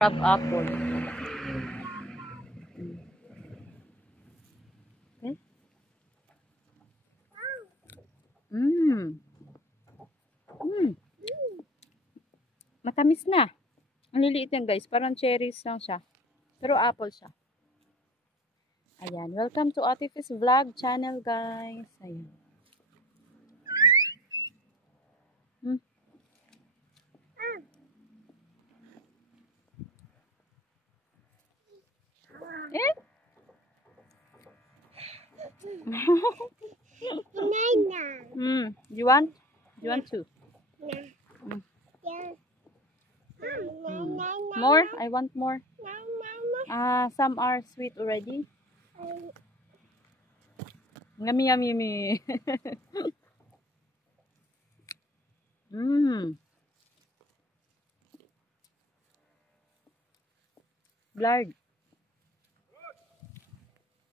Crab apple. Okay. Mmm. Mmm. Matamis na. Ang liliit yan guys. Parang cherries lang siya. Pero apple siya. Ayan. Welcome to Ate Fi's Vlog channel guys. Ayan. Eh? You want? You want to? Mm. More? I want more. Some are sweet already. Yummy, yummy, yummy. Blurred.